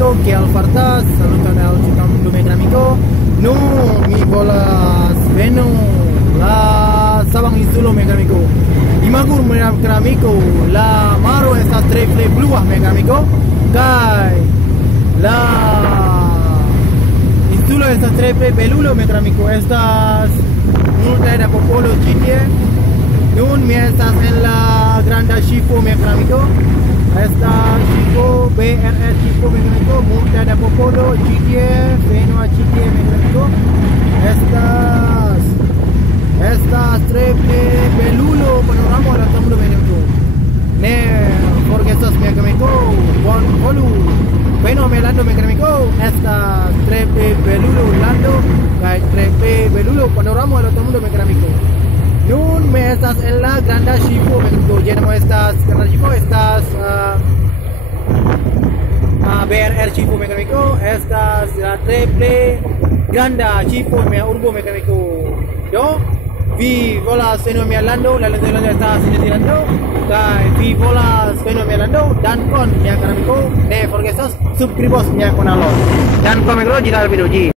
amigo, que alfartas, salutan al Chicamundo mi amigo. No, mi bolas, bueno, la sabang insulo mi amigo. Imagur mi amigo, la maro estas triple blue mi amigo. Kai, la insulo estas triple pelulo mi amigo. Estas multa de popolo chitie. Nun mi estas en la granda Chipo mi amigo. Esta Chipo, BRR Chipo mi amigo. Multa de popolo chitie, Venua chitie mi amigo. Estas triple pelulo panorama la tamulo mi amigo. Ne, porque estas mi amigo, bon polu. Bueno, me lando mi amigo. Estas triple pelulo lando, kai triple pelulo panorama la tamulo mi amigo. Nun me estás en la granda Chipo, me amigo. Llenamos estas granda Chipo, estas BRR Chipo mi amigo. Estas la triple granda Chipo mi urbo mi amigo. Yo vi bolas fenomenalando, la lente está sinetiando, vi bolas fenomenalando, dan con mi amigo, porque estos suscribos mi canal. Dan con mi amigo, jika video